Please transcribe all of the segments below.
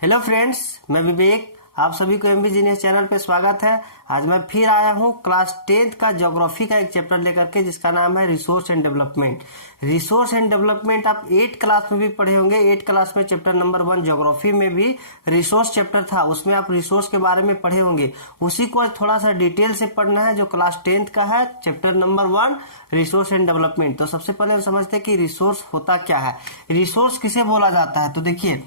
Hello friends, मैं विवेक। आप सभी को एमबी जीनियस चैनल पे स्वागत है। आज मैं फिर आया हूँ क्लास 10th का ज्योग्राफी का एक चैप्टर लेकर के, जिसका नाम है resource and development. Resource and development आप 8th क्लास में भी पढ़े होंगे। 8th क्लास में चैप्टर नंबर 1 ज्योग्राफी में भी रिसोर्स चैप्टर था, उसमें आप रिसोर्स के बारे में पढ़े होंगे। उसी को आज थोड़ा सा डिटेल से पढ़ना है, जो क्लास 10th का है, chapter number 1 resource and development. तो सबसे पहले हम समझते हैं कि रिसोर्स होता क्या है, रिसोर्स किसे बोला जाता है। तो देखिए,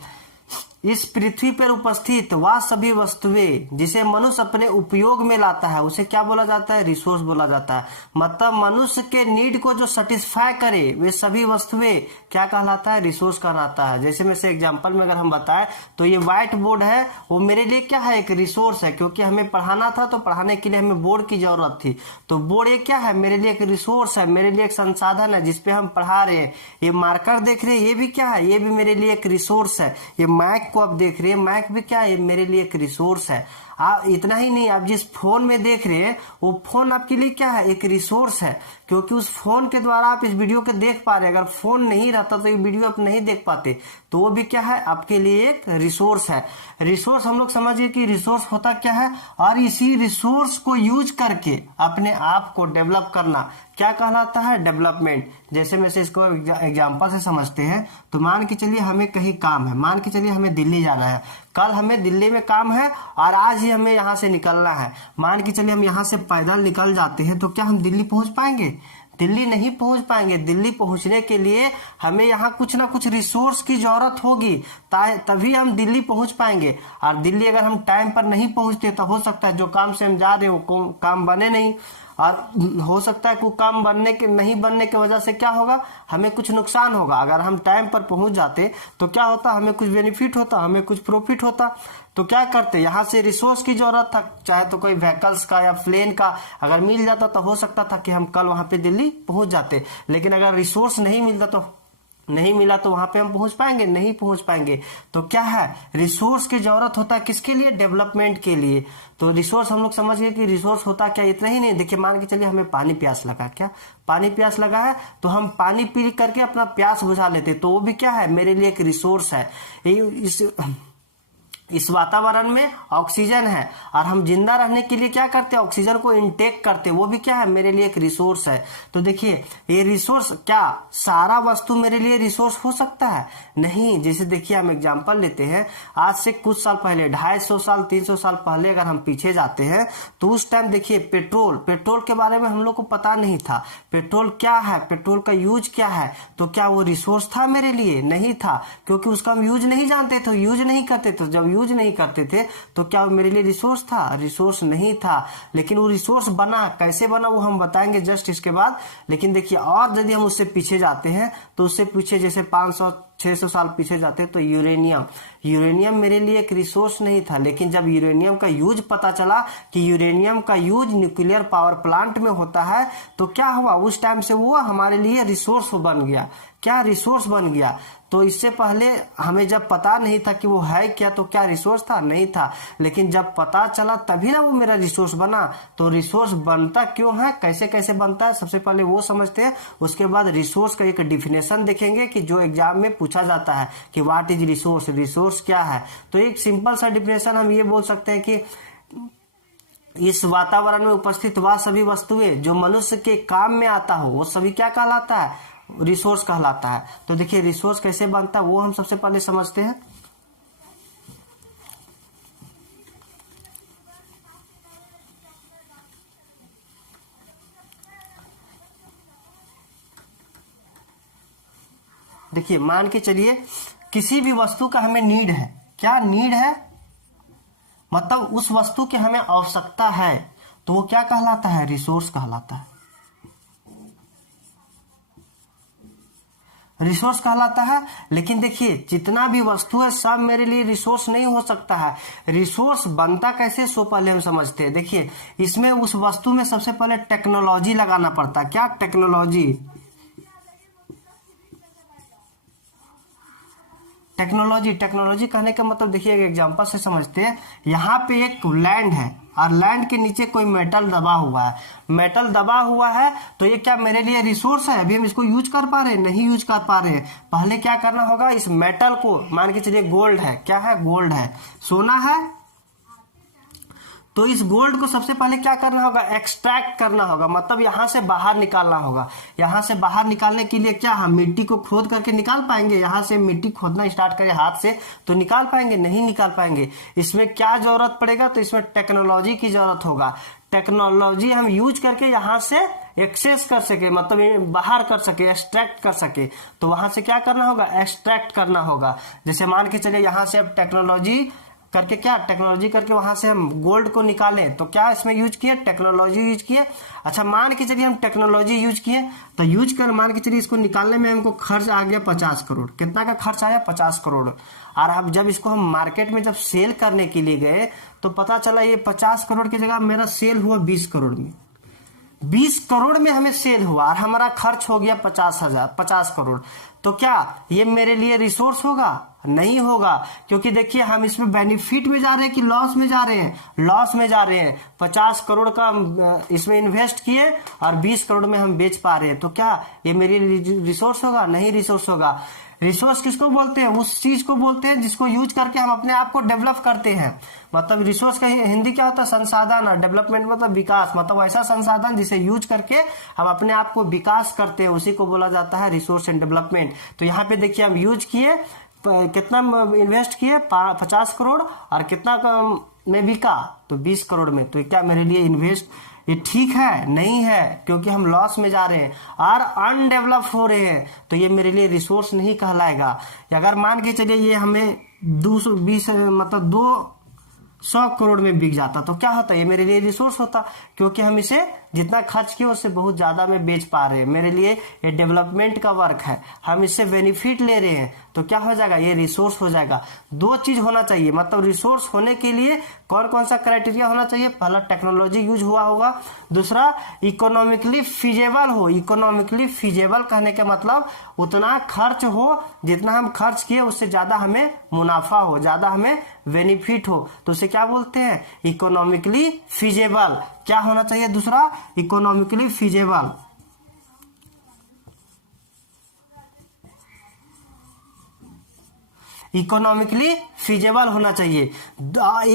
इस पृथ्वी पर उपस्थित वह सभी वस्तुएं जिसे मनुष्य अपने उपयोग में लाता है, उसे क्या बोला जाता है? रिसोर्स बोला जाता है। मतलब मनुष्य के नीड को जो सेटिस्फाई करे, वे सभी वस्तुएं क्या कहलाता है? रिसोर्स कहलाता है। जैसे में से एग्जांपल में अगर हम बताएं तो ये व्हाइट बोर्ड है, वो मेरे लिए क्या है? एक रिसोर्स है, क्योंकि हमें पढ़ाना था तो पढ़ाने के लिए हमें बोर्ड की जरूरत थी। तो बोर्ड ये क्या है? मेरे लिए एक रिसोर्स है, मेरे लिए एक संसाधन है जिसपे हम पढ़ा रहे हैं। ये मार्कर देख रहे हैं, ये भी क्या है? ये भी मेरे लिए एक रिसोर्स है। ये मैक को आप देख रहे हैं, मैक भी क्या है? मेरे लिए एक रिसोर्स है। इतना ही नहीं, आप जिस फोन में देख रहे हैं वो फोन आपके लिए क्या है? एक रिसोर्स है, क्योंकि उस फोन के द्वारा आप इस वीडियो को देख पा रहे हैं। अगर फोन नहीं रहता तो ये वीडियो आप नहीं देख पाते, तो वो भी क्या है? आपके लिए एक रिसोर्स है। रिसोर्स हम लोग समझिए कि रिसोर्स होता क्या है, और इसी रिसोर्स को यूज करके अपने आप को डेवलप करना क्या कहलाता है? डेवलपमेंट। जैसे में से इसको एग्जांपल से समझते हैं, तो मान के चलिए हमें कहीं काम है, मान के चलिए हमें दिल्ली जाना है। कल हमें दिल्ली में काम है और आज ही हमें यहाँ से निकलना है। मान के चलिए हम यहाँ से पैदल निकल जाते हैं, तो क्या हम दिल्ली पहुंच पाएंगे? दिल्ली नहीं पहुंच पाएंगे। दिल्ली पहुंचने के लिए हमें यहाँ कुछ ना कुछ रिसोर्स की जरूरत होगी, तभी हम दिल्ली पहुंच पाएंगे। और दिल्ली अगर हम टाइम पर नहीं पहुंचते तो हो सकता है जो काम से हम जा रहे हो वो काम बने नहीं, और हो सकता है कोई काम नहीं बनने की वजह से क्या होगा? हमें कुछ नुकसान होगा। अगर हम टाइम पर पहुंच जाते तो क्या होता? हमें कुछ बेनिफिट होता, हमें कुछ प्रॉफिट होता। तो क्या करते? यहाँ से रिसोर्स की जरूरत था, चाहे तो कोई व्हीकल्स का या प्लेन का अगर मिल जाता तो हो सकता था कि हम कल वहां पे दिल्ली पहुंच जाते। लेकिन अगर रिसोर्स नहीं मिला तो वहां पे हम पहुंच पाएंगे? नहीं पहुंच पाएंगे। तो क्या है? रिसोर्स की जरूरत होता है किसके लिए? डेवलपमेंट के लिए। तो रिसोर्स हम लोग समझ गए कि रिसोर्स होता क्या। इतना ही नहीं, देखिए मान के चलिए हमें पानी प्यास लगा। क्या पानी प्यास लगा है? तो हम पानी पी करके अपना प्यास बुझा लेते, तो वो भी क्या है? मेरे लिए एक रिसोर्स है। इस वातावरण में ऑक्सीजन है और हम जिंदा रहने के लिए क्या करते हैं? ऑक्सीजन को इनटेक करते, वो भी क्या है? मेरे लिए एक रिसोर्स है। तो देखिए, ये रिसोर्स क्या सारा वस्तु मेरे लिए रिसोर्स हो सकता है? नहीं। जैसे देखिए हम एग्जांपल लेते हैं, आज से कुछ साल पहले, 250 साल 300 साल पहले अगर हम पीछे जाते हैं, तो उस टाइम देखिए पेट्रोल के बारे में हम लोग को पता नहीं था। पेट्रोल क्या है, पेट्रोल का यूज क्या है, तो क्या वो रिसोर्स था मेरे लिए? नहीं था, क्योंकि उसका हम यूज नहीं जानते थे, यूज नहीं करते थे। जब यूज नहीं करते थे तो क्या वो मेरे लिए रिसोर्स था? रिसोर्स नहीं था। लेकिन वो रिसोर्स बना, कैसे बना वो हम बताएंगे जस्ट इसके बाद। लेकिन देखिए, और यदि हम उससे पीछे जाते हैं, तो उससे पीछे जैसे 500-600 साल पीछे जाते हैं, तो यूरेनियम मेरे लिए एक रिसोर्स नहीं था। लेकिन जब यूरेनियम का यूज पता चला कि यूरेनियम का यूज न्यूक्लियर पावर प्लांट में होता है, तो क्या हुआ? उस टाइम से वो हमारे लिए रिसोर्स बन गया। क्या रिसोर्स बन गया? तो इससे पहले हमें जब पता नहीं था कि वो है क्या, तो क्या रिसोर्स था? नहीं था। लेकिन जब पता चला तभी ना वो मेरा रिसोर्स बना। तो रिसोर्स बनता क्यों है, कैसे कैसे बनता है, सबसे पहले वो समझते हैं। उसके बाद रिसोर्स का एक डिफिनेशन देखेंगे कि जो एग्जाम में पूछा जाता है कि व्हाट इज रिसोर्स, रिसोर्स क्या है। तो एक सिंपल सा डिफिनेशन हम ये बोल सकते हैं कि इस वातावरण में उपस्थित वह सभी वस्तुएं जो मनुष्य के काम में आता हो, वो सभी क्या कहलाता है? रिसोर्स कहलाता है। तो देखिए, रिसोर्स कैसे बनता है वो हम सबसे पहले समझते हैं। देखिए मान के चलिए किसी भी वस्तु का हमें नीड है। क्या नीड है? मतलब उस वस्तु की हमें आवश्यकता है, तो वो क्या कहलाता है? रिसोर्स कहलाता है। रिसोर्स कहलाता है। लेकिन देखिए, जितना भी वस्तु है सब मेरे लिए रिसोर्स नहीं हो सकता है। रिसोर्स बनता कैसे, सो पहले हम समझते हैं। देखिए, इसमें उस वस्तु में सबसे पहले टेक्नोलॉजी लगाना पड़ता है। क्या टेक्नोलॉजी, टेक्नोलॉजी कहने का मतलब देखिए, एक एग्जांपल से समझते हैं। यहाँ पे एक लैंड है और लैंड के नीचे कोई मेटल दबा हुआ है, मेटल दबा हुआ है, तो ये क्या मेरे लिए रिसोर्स है? अभी हम इसको यूज कर पा रहे हैं? नहीं यूज कर पा रहे हैं। पहले क्या करना होगा, इस मेटल को, मान के चलिए गोल्ड है, क्या है? गोल्ड है, सोना है, तो इस गोल्ड को सबसे पहले क्या करना होगा? एक्सट्रैक्ट करना होगा, मतलब यहां से बाहर निकालना होगा। यहां से बाहर निकालने के लिए क्या हम मिट्टी को खोद करके निकाल पाएंगे? यहां से मिट्टी खोदना स्टार्ट करें हाथ से तो निकाल पाएंगे? नहीं निकाल पाएंगे। इसमें क्या जरूरत पड़ेगा? तो इसमें टेक्नोलॉजी की जरूरत होगा। टेक्नोलॉजी हम यूज करके यहां से एक्सेस कर सके, मतलब बाहर कर सके, एक्सट्रैक्ट कर सके, तो वहां से क्या करना होगा? एक्सट्रैक्ट करना होगा। जैसे मान के चलिए यहां से अब टेक्नोलॉजी करके, क्या टेक्नोलॉजी करके वहां से हम गोल्ड को निकालें, तो क्या इसमें यूज किए? टेक्नोलॉजी यूज किए। अच्छा, मान के चलिए हम टेक्नोलॉजी यूज किए, तो यूज कर मान के चलिए इसको निकालने में हमको खर्च आ गया 50 करोड़। कितना का खर्च आया? 50 करोड़। और अब जब इसको हम मार्केट में जब सेल करने के लिए गए तो पता चला ये 50 करोड़ की जगह मेरा सेल हुआ 20 करोड़ में। 20 करोड़ में हमें सेल हुआ और हमारा खर्च हो गया 50 करोड़। तो क्या ये मेरे लिए रिसोर्स होगा? नहीं होगा, क्योंकि देखिए हम इसमें बेनिफिट में जा रहे हैं कि लॉस में जा रहे हैं? लॉस में जा रहे हैं। 50 करोड़ का इसमें इन्वेस्ट किए और 20 करोड़ में हम बेच पा रहे हैं, तो क्या ये मेरे रिसोर्स होगा? नहीं रिसोर्स होगा। रिसोर्स किसको बोलते हैं? उस चीज को बोलते हैं जिसको यूज करके हम अपने आप को डेवलप करते हैं। मतलब रिसोर्स का हिंदी क्या होता है? संसाधन। और डेवलपमेंट मतलब विकास, मतलब ऐसा संसाधन जिसे यूज करके हम अपने आप को विकास करते हैं, उसी को बोला जाता है रिसोर्स एंड डेवलपमेंट। तो यहाँ पे देखिए हम यूज किए, कितना इन्वेस्ट किए? 50 करोड़, और कितना में बिका? तो 20 करोड़ में। तो क्या मेरे लिए इन्वेस्ट ये ठीक है? नहीं है, क्योंकि हम लॉस में जा रहे हैं और अनडेवलप हो रहे हैं, तो ये मेरे लिए रिसोर्स नहीं कहलाएगा। अगर मान के चलिए ये हमें 220 मतलब 200 करोड़ में बिक जाता, तो क्या होता? ये मेरे लिए रिसोर्स होता, क्योंकि हम इसे जितना खर्च किए उससे बहुत ज्यादा में बेच पा रहे हैं। मेरे लिए ये डेवलपमेंट का वर्क है, हम इससे बेनिफिट ले रहे हैं, तो क्या हो जाएगा? ये रिसोर्स हो जाएगा। दो चीज होना चाहिए, मतलब रिसोर्स होने के लिए कौन कौन सा क्राइटेरिया होना चाहिए? पहला टेक्नोलॉजी यूज हुआ होगा, दूसरा इकोनॉमिकली फिजेबल हो। इकोनॉमिकली फिजेबल कहने का मतलब उतना खर्च हो, जितना हम खर्च किए उससे ज्यादा हमें मुनाफा हो, ज्यादा हमें बेनिफिट हो, तो उसे क्या बोलते हैं? Economically feasible. क्या होना चाहिए? दूसरा, इकोनॉमिकली फिजेबल। इकोनॉमिकली फिजेबल होना चाहिए।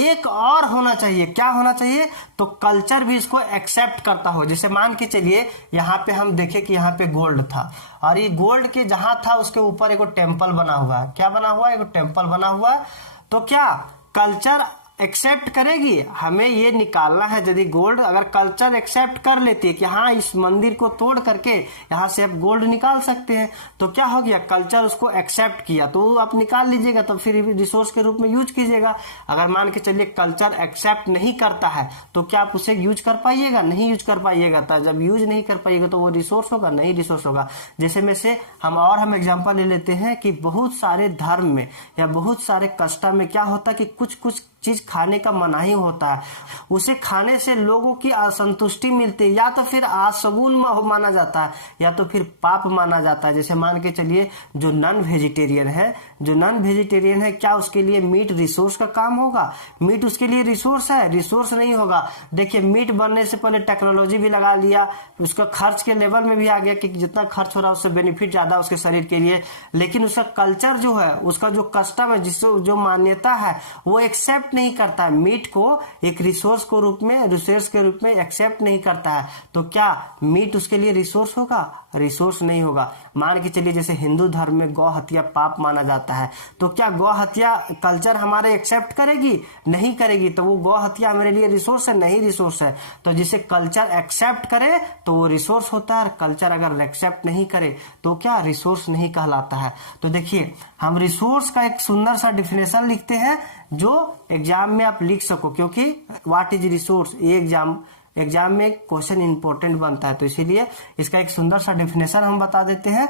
एक और होना चाहिए, क्या होना चाहिए? तो कल्चर भी इसको एक्सेप्ट करता हो। जैसे मान के चलिए यहाँ पे हम देखें कि यहाँ पे गोल्ड था, और ये गोल्ड के जहां था उसके ऊपर एक टेम्पल बना हुआ है। क्या बना हुआ है? एक टेम्पल बना हुआ है। तो क्या कल्चर एक्सेप्ट करेगी? हमें ये निकालना है। यदि गोल्ड अगर कल्चर एक्सेप्ट कर लेती है कि हाँ इस मंदिर को तोड़ करके यहाँ से आप गोल्ड निकाल सकते हैं, तो क्या हो गया? कल्चर उसको एक्सेप्ट किया, तो आप निकाल लीजिएगा, तो फिर रिसोर्स के रूप में यूज कीजिएगा। अगर मान के चलिए कल्चर एक्सेप्ट नहीं करता है, तो क्या आप उसे यूज कर पाइएगा? नहीं यूज कर पाइएगा। तो जब यूज नहीं कर पाइएगा तो वो रिसोर्स होगा? नहीं रिसोर्स होगा। जैसे में से हम एग्जाम्पल ले लेते हैं कि बहुत सारे धर्म में या बहुत सारे कस्टम में क्या होता है कि कुछ चीज खाने का मनाही होता है, उसे खाने से लोगों की असंतुष्टि मिलती है, या तो फिर आशगुन माना जाता है या तो फिर पाप माना जाता है। जैसे मान के चलिए जो नॉन वेजिटेरियन है, क्या उसके लिए मीट रिसोर्स का काम होगा? मीट उसके लिए रिसोर्स है? रिसोर्स नहीं होगा। देखिए मीट बनने से पहले टेक्नोलॉजी भी लगा लिया, उसका खर्च के लेवल में भी आ गया कि जितना खर्च हो रहा है उससे बेनिफिट ज्यादा उसके शरीर के लिए, लेकिन उसका कल्चर जो है, उसका जो कस्टम है, जिससे जो मान्यता है, वो एक्सेप्ट नहीं करता है। मीट को एक रिसोर्स के रूप में एक्सेप्ट नहीं करता है, तो क्या मीट उसके लिए रिसोर्स होगा? रिसोर्स नहीं होगा। मान के चलिए जैसे हिंदू धर्म में गौ हत्या पाप माना जाता है, तो क्या गौ हत्या कल्चर हमारे एक्सेप्ट करेगी? नहीं करेगी। तो वो गौ हत्या हमारे लिए रिसोर्स है? नहीं रिसोर्स है। तो जिसे कल्चर एक्सेप्ट करे तो वो रिसोर्स होता है, कल्चर अगर एक्सेप्ट नहीं करे तो क्या रिसोर्स नहीं कहलाता है। तो देखिए हम रिसोर्स का एक सुंदर सा डिफिनेशन लिखते हैं जो एग्जाम में आप लिख सको, क्योंकि व्हाट इज रिसोर्स ये एग्जाम में क्वेश्चन इंपॉर्टेंट बनता है, तो इसीलिए इसका एक सुंदर सा डेफिनेशन हम बता देते हैं।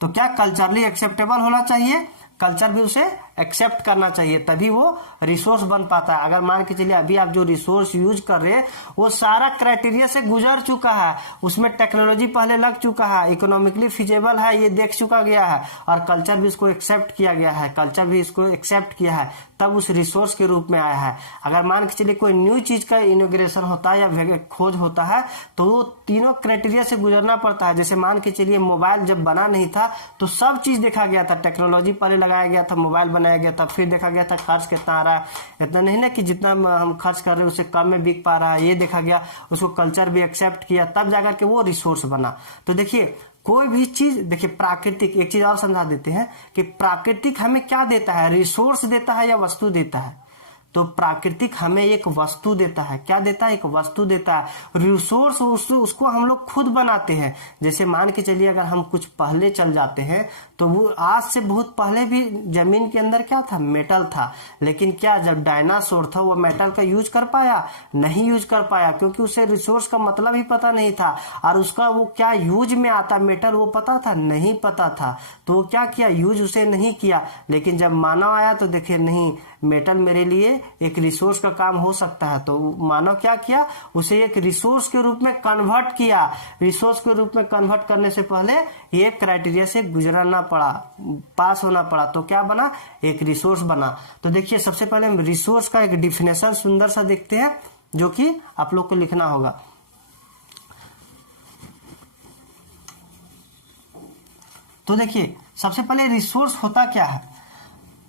तो क्या कल्चरली एक्सेप्टेबल होना चाहिए, कल्चर भी उसे एक्सेप्ट करना चाहिए, तभी वो रिसोर्स बन पाता है। अगर मान के चलिए अभी आप जो रिसोर्स यूज कर रहे हैं वो सारा क्राइटेरिया से गुजर चुका है, उसमें टेक्नोलॉजी पहले लग चुका है, इकोनॉमिकली फिजिबल है, ये देख चुका गया है, और कल्चर भी इसको एक्सेप्ट किया गया है, कल्चर भी इसको एक्सेप्ट किया है, तब उस रिसोर्स के रूप में आया है। अगर मान के चलिए कोई न्यू चीज का इनोग्रेशन होता है या खोज होता है तो वो तीनों क्राइटेरिया से गुजरना पड़ता है। जैसे मान के चलिए मोबाइल जब बना नहीं था तो सब चीज देखा गया था, टेक्नोलॉजी पहले लगाया गया था, मोबाइल बनाया गया था, फिर देखा गया था खर्च कितना आ रहा है, इतना नहीं ना कि जितना हम खर्च कर रहे हैं उससे कम में बिक पा रहा है, ये देखा गया, उसको कल्चर भी एक्सेप्ट किया, तब जाकर के वो रिसोर्स बना। तो देखिए कोई भी चीज, देखिए प्राकृतिक, एक चीज और समझा देते हैं कि प्राकृतिक हमें क्या देता है, रिसोर्स देता है या वस्तु देता है। तो प्राकृतिक हमें एक वस्तु देता है, क्या देता है, एक वस्तु देता है। रिसोर्स उसको हम लोग खुद बनाते हैं। जैसे मान के चलिए अगर हम कुछ पहले चल जाते हैं तो वो आज से बहुत पहले भी जमीन के अंदर क्या था, मेटल था, लेकिन क्या जब डायनासोर था वो मेटल का यूज कर पाया, नहीं यूज कर पाया, क्योंकि उसे रिसोर्स का मतलब ही पता नहीं था, और उसका वो क्या यूज में आता मेटल वो पता था, नहीं पता था, तो वो क्या किया, यूज उसे नहीं किया। लेकिन जब मानव आया तो देखे नहीं, मेटल मेरे लिए एक रिसोर्स का काम हो सकता है, तो मानव क्या किया, उसे एक रिसोर्स के रूप में कन्वर्ट किया। रिसोर्स के रूप में कन्वर्ट करने से पहले ये क्राइटेरिया से गुजरना पड़ा, पास होना पड़ा, तो क्या बना, एक रिसोर्स बना। तो देखिए सबसे पहले हम रिसोर्स का एक डिफिनेशन सुंदर सा देखते हैं जो कि आप लोग को लिखना होगा। तो देखिए सबसे पहले रिसोर्स होता क्या है,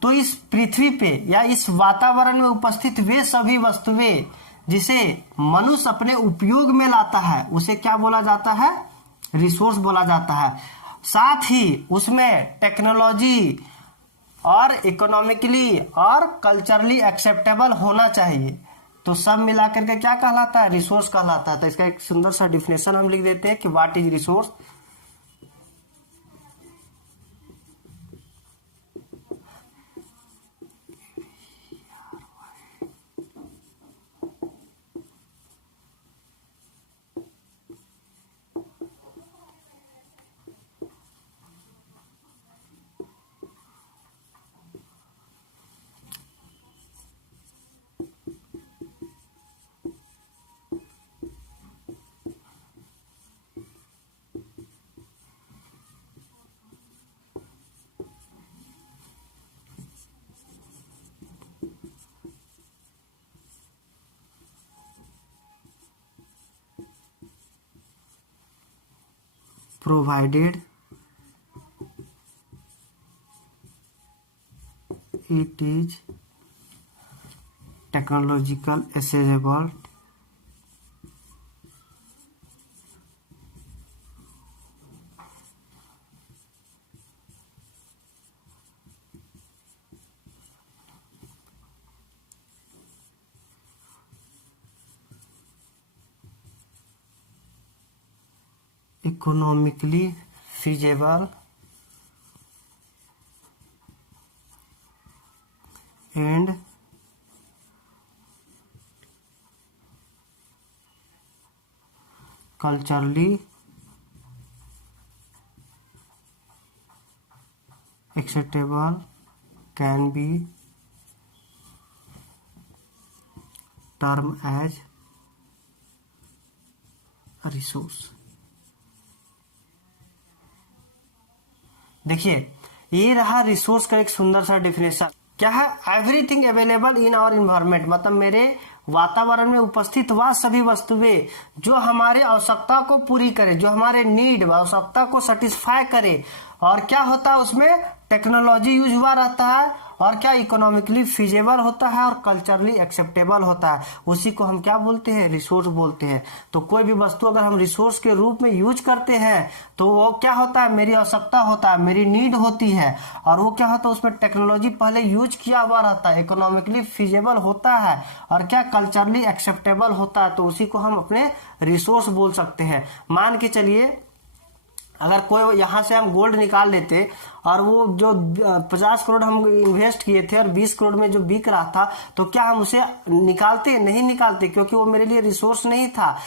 तो इस पृथ्वी पे या इस वातावरण में उपस्थित वे सभी वस्तुएं जिसे मनुष्य अपने उपयोग में लाता है उसे क्या बोला जाता है, रिसोर्स बोला जाता है। साथ ही उसमें टेक्नोलॉजी और इकोनॉमिकली और कल्चरली एक्सेप्टेबल होना चाहिए। तो सब मिलाकर के क्या कहलाता है, रिसोर्स कहलाता है। तो इसका एक सुंदर सा डिफिनेशन हम लिख देते हैं कि what is resource. Provided it is technological accessible economically feasible and culturally acceptable can be termed as a resource। देखिए ये रहा रिसोर्स का एक सुंदर सा डिफिनेशन। क्या है, everything available in our environment, मतलब मेरे वातावरण में उपस्थित वह सभी वस्तुएं जो हमारे आवश्यकता को पूरी करे, जो हमारे नीड आवश्यकता को सेटिस्फाई करे, और क्या होता है उसमें टेक्नोलॉजी यूज हुआ रहता है, और क्या इकोनॉमिकली फिजिबल होता है और कल्चरली एक्सेप्टेबल होता है, उसी को हम क्या बोलते हैं, रिसोर्स बोलते हैं। तो कोई भी वस्तु अगर हम रिसोर्स के रूप में यूज करते हैं तो वो क्या होता है, मेरी आवश्यकता होता है, मेरी नीड होती है, और वो क्या होता है उसमें टेक्नोलॉजी पहले यूज किया हुआ रहता है, इकोनॉमिकली फिजिबल होता है, और क्या कल्चरली एक्सेप्टेबल होता है, तो उसी को हम अपने रिसोर्स बोल सकते हैं। मान के चलिए अगर कोई यहाँ से हम गोल्ड निकाल लेते और वो जो 50 करोड़ हम इन्वेस्ट किए थे और 20 करोड़ में जो बिक रहा था, तो क्या हम उसे निकालते? नहीं निकालते, क्योंकि वो मेरे लिए रिसोर्स नहीं था,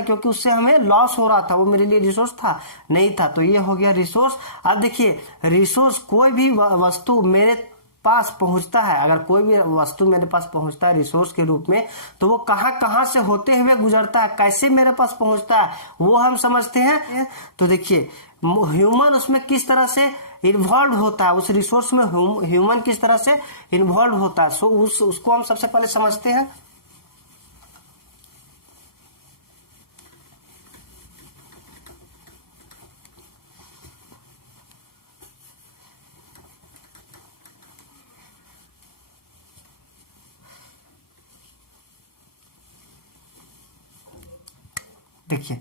क्योंकि उससे हमें लॉस हो रहा था, वो मेरे लिए रिसोर्स था नहीं था। तो ये हो गया रिसोर्स। अब देखिए, रिसोर्स कोई भी वस्तु मेरे पास पहुंचता है, अगर कोई भी वस्तु मेरे पास पहुंचता है रिसोर्स के रूप में, तो वो कहां कहां से होते हुए गुजरता है, कैसे मेरे पास पहुंचता है, वो हम समझते हैं। तो देखिए, ह्यूमन उसमें किस तरह से इन्वॉल्व होता है, उस रिसोर्स में ह्यूमन किस तरह से इन्वॉल्व होता है, सो उसको हम सबसे पहले समझते हैं। देखिए,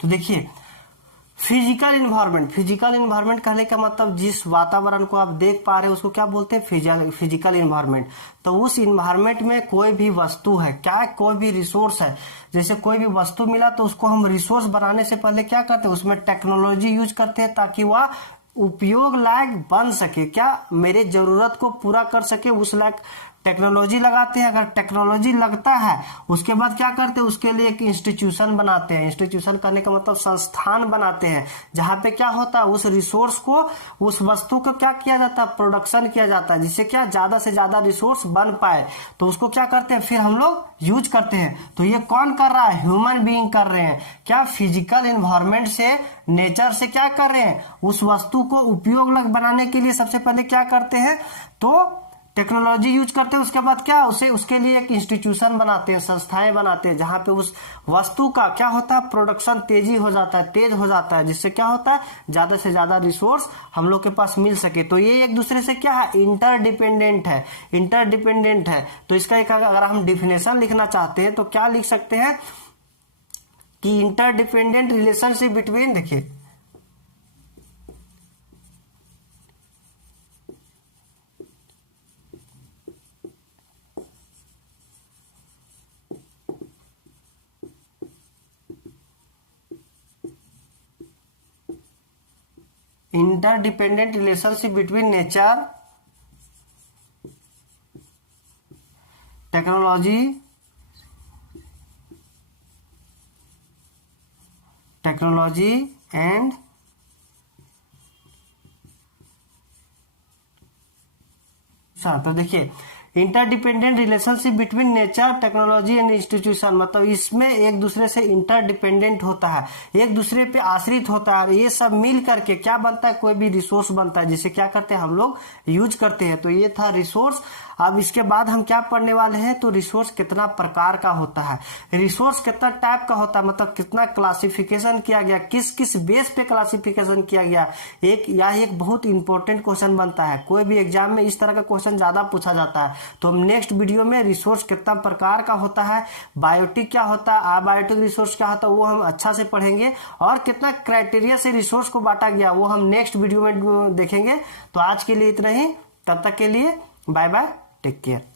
तो देखिए, फिजिकल इन्वायरमेंट कहने का मतलब जिस वातावरण को आप देख पा रहे हैं उसको क्या बोलते हैं? Physical environment. तो उस इन्वायरमेंट में कोई भी वस्तु है, क्या कोई भी रिसोर्स है, जैसे कोई भी वस्तु मिला तो उसको हम रिसोर्स बनाने से पहले क्या करते हैं? उसमें टेक्नोलॉजी यूज करते हैं ताकि वह उपयोग लायक बन सके, क्या मेरे जरूरत को पूरा कर सके, उस लायक टेक्नोलॉजी लगाते हैं। अगर टेक्नोलॉजी लगता है, उसके बाद क्या करते हैं? उसके लिए एक इंस्टीट्यूशन बनाते हैं। इंस्टीट्यूशन करने का मतलब संस्थान बनाते हैं, जहां पे क्या होता है? उस रिसोर्स को, उस वस्तु को क्या किया जाता है? प्रोडक्शन किया जाता है, जिससे क्या ज्यादा से ज्यादा रिसोर्स बन पाए। तो उसको क्या करते हैं? फिर हम लोग यूज करते हैं। तो ये कौन कर रहा है? ह्यूमन बीइंग कर रहे हैं। क्या फिजिकल इन्वायरमेंट से, नेचर से क्या कर रहे हैं? उस वस्तु को उपयोग लायक बनाने के लिए सबसे पहले क्या करते हैं? तो टेक्नोलॉजी यूज करते हैं। उसके बाद क्या, उसके लिए एक इंस्टीट्यूशन बनाते हैं, संस्थाएं बनाते हैं, जहां पे उस वस्तु का क्या होता है? प्रोडक्शन तेज हो जाता है, जिससे क्या होता है? ज्यादा से ज्यादा रिसोर्स हम लोग के पास मिल सके। तो ये एक दूसरे से क्या है? इंटरडिपेंडेंट है। तो इसका एक अगर हम डिफिनेशन लिखना चाहते हैं तो क्या लिख सकते हैं कि इंटरडिपेंडेंट रिलेशनशिप बिटवीन, देखिए, interdependent relationship between nature, technology and तो देखिए, interdependent relationship between nature, technology and institution, मतलब इसमें एक दूसरे से इंटरडिपेंडेंट होता है, एक दूसरे पे आश्रित होता है। ये सब मिल करके क्या बनता है? कोई भी रिसोर्स बनता है, जिसे क्या करते हैं? हम लोग यूज करते हैं। तो ये था रिसोर्स। अब इसके बाद हम क्या पढ़ने वाले हैं? तो रिसोर्स कितना प्रकार का होता है, रिसोर्स कितना टाइप का होता है, मतलब कितना क्लासिफिकेशन किया गया, किस किस बेस पे क्लासिफिकेशन किया गया। एक बहुत इंपॉर्टेंट क्वेश्चन बनता है, कोई भी एग्जाम में इस तरह का क्वेश्चन ज्यादा पूछा जाता है। तो हम नेक्स्ट वीडियो में रिसोर्स कितना प्रकार का होता है, बायोटिक क्या होता है, अबायोटिक रिसोर्स क्या होता है, वो हम अच्छा से पढ़ेंगे। और कितना क्राइटेरिया से रिसोर्स को बांटा गया वो हम नेक्स्ट वीडियो में देखेंगे। तो आज के लिए इतना ही, तब तक के लिए बाय बाय, टेक केयर।